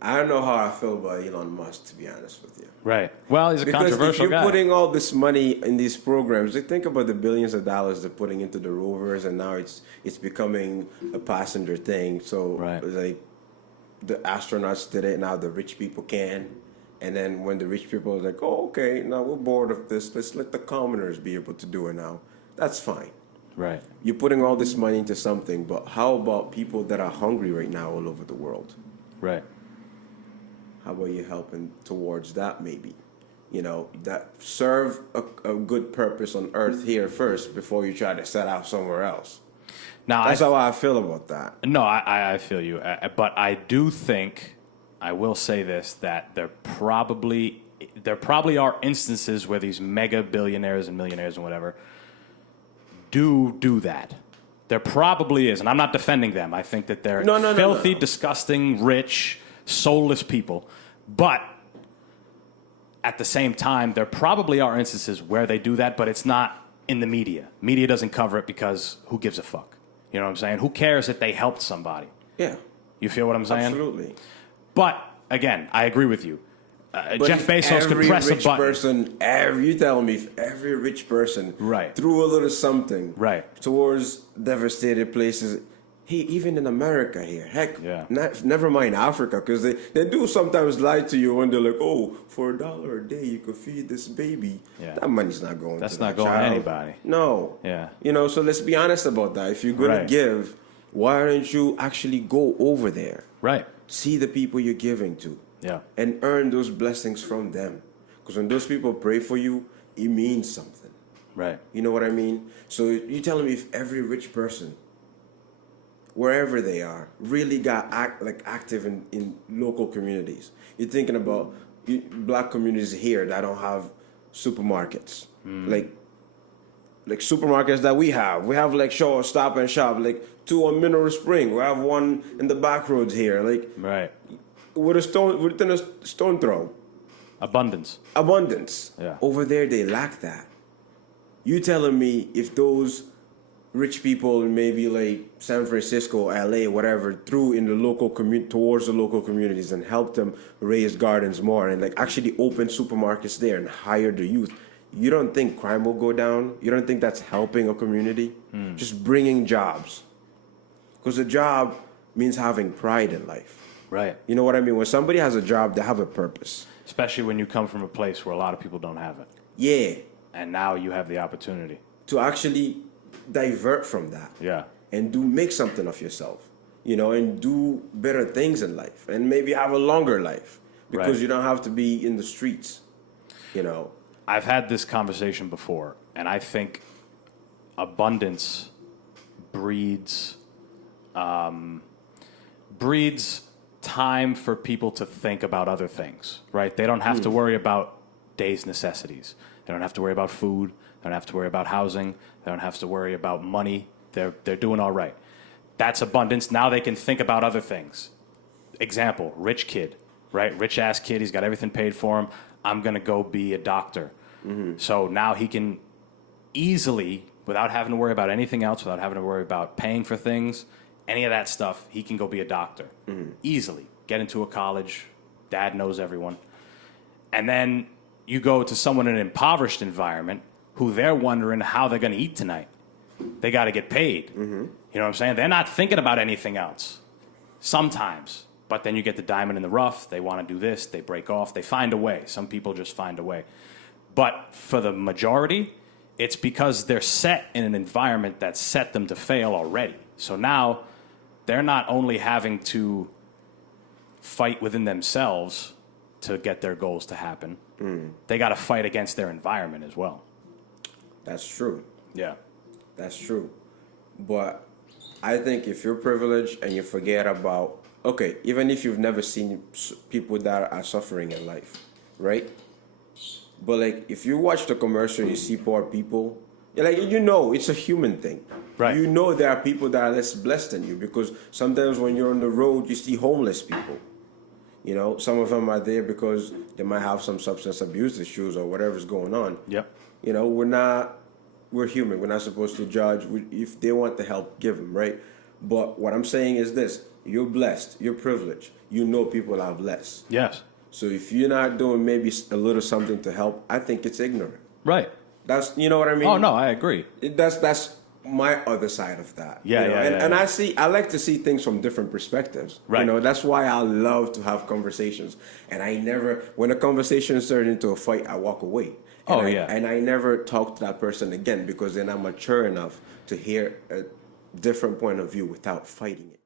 I don't know how I feel about Elon Musk, to be honest with you. Right. Well, he's a Because if controversial you're guy. putting all this money in these programs, like think about the billions of dollars they're putting into the rovers, and now it's becoming a passenger thing. So Right. like the astronauts did it, now the rich people can. And then when the rich people are like, oh, okay, now we're bored of this, let's let the commoners be able to do it now. That's fine. Right. You're putting all this money into something, but how about people that are hungry right now all over the world? Right. How about you helping towards that maybe? You know, that serve a good purpose on earth here first before you try to set out somewhere else. Now, That's how I feel about that. No, I feel you. But I do think, I will say this, that there probably are instances where these mega billionaires and millionaires and whatever do that. There probably is. And I'm not defending them. I think that they're filthy, disgusting, rich, soulless people. But at the same time, there probably are instances where they do that, but it's not in the media. Media doesn't cover it because who gives a fuck? You know what I'm saying? Who cares if they helped somebody? Yeah. You feel what I'm saying? Absolutely. But, again, I agree with you. Jeff Bezos could press a button. You tell me if every rich person Right. threw a little something Right. towards devastated places. Hey, even in America here, heck, Yeah. never mind Africa, because they do sometimes lie to you when they're like, oh, for $1 a day you could feed this baby. Yeah. That money's not going That's to not that going to child. anybody. No. Yeah. You know, so let's be honest about that. If you're going Right. to give, why don't you actually go over there? Right. See the people you're giving to. Yeah. And earn those blessings from them. Because when those people pray for you, it means something. Right. You know what I mean? So you telling me if every rich person, wherever they are, really got active in local communities. You're thinking about black communities here that don't have supermarkets. Like supermarkets that we have. We have like Stop and Shop, like 2 on Mineral Spring. We have one in the back roads here. Like Right. within a stone throw. Abundance. Abundance. Yeah. Over there, they lack that. You telling me if those rich people in maybe like San Francisco, LA, whatever, threw in the local towards the local communities and helped them raise gardens more and like actually open supermarkets there and hire the youth, you don't think crime will go down? You don't think that's helping a community? Just bringing jobs. Because a job means having pride in life. Right. You know what I mean? When somebody has a job, they have a purpose. Especially when you come from a place where a lot of people don't have it. Yeah. And now you have the opportunity. To actually divert from that. Yeah. And make something of yourself. You know, and do better things in life. And maybe have a longer life. Because Right. you don't have to be in the streets. You know. I've had this conversation before, and I think abundance breeds time for people to think about other things, right? They don't have to worry about day's necessities. They don't have to worry about food. They don't have to worry about housing. They don't have to worry about money. They're doing all right. That's abundance. Now they can think about other things. Example, rich kid, right? Rich ass kid. He's got everything paid for him. I'm going to go be a doctor. So now he can easily, without having to worry about anything else, without having to worry about paying for things, any of that stuff, he can go be a doctor. Easily. Get into a college. Dad knows everyone. And then you go to someone in an impoverished environment who they're wondering how they're going to eat tonight. They got to get paid. You know what I'm saying? They're not thinking about anything else. Sometimes. But then you get the diamond in the rough. They want to do this. They break off. They find a way. Some people just find a way. But for the majority, it's because they're set in an environment that set them to fail already. So now they're not only having to fight within themselves to get their goals to happen, they got to fight against their environment as well. That's true. Yeah. That's true. But I think if you're privileged and you forget about, okay, even if you've never seen people that are suffering in life, right? But like, if you watch the commercial, you see poor people, you're like, you know, it's a human thing. Right. You know there are people that are less blessed than you because sometimes when you're on the road, you see homeless people. You know, some of them are there because they might have some substance abuse issues or whatever's going on. Yep. You know, we're human. We're not supposed to judge. If they want the help, give them, right? But what I'm saying is this: you're blessed, you're privileged. You know people have less. Yes. So if you're not doing maybe a little something to help, I think it's ignorant. Right. That's, you know what I mean? Oh no, I agree. That's my other side of that. Yeah, you know? yeah, and yeah. I like to see things from different perspectives. Right. You know, that's why I love to have conversations. And when a conversation turns into a fight, I walk away. And and I never talk to that person again, because then I'm mature enough to hear a different point of view without fighting it.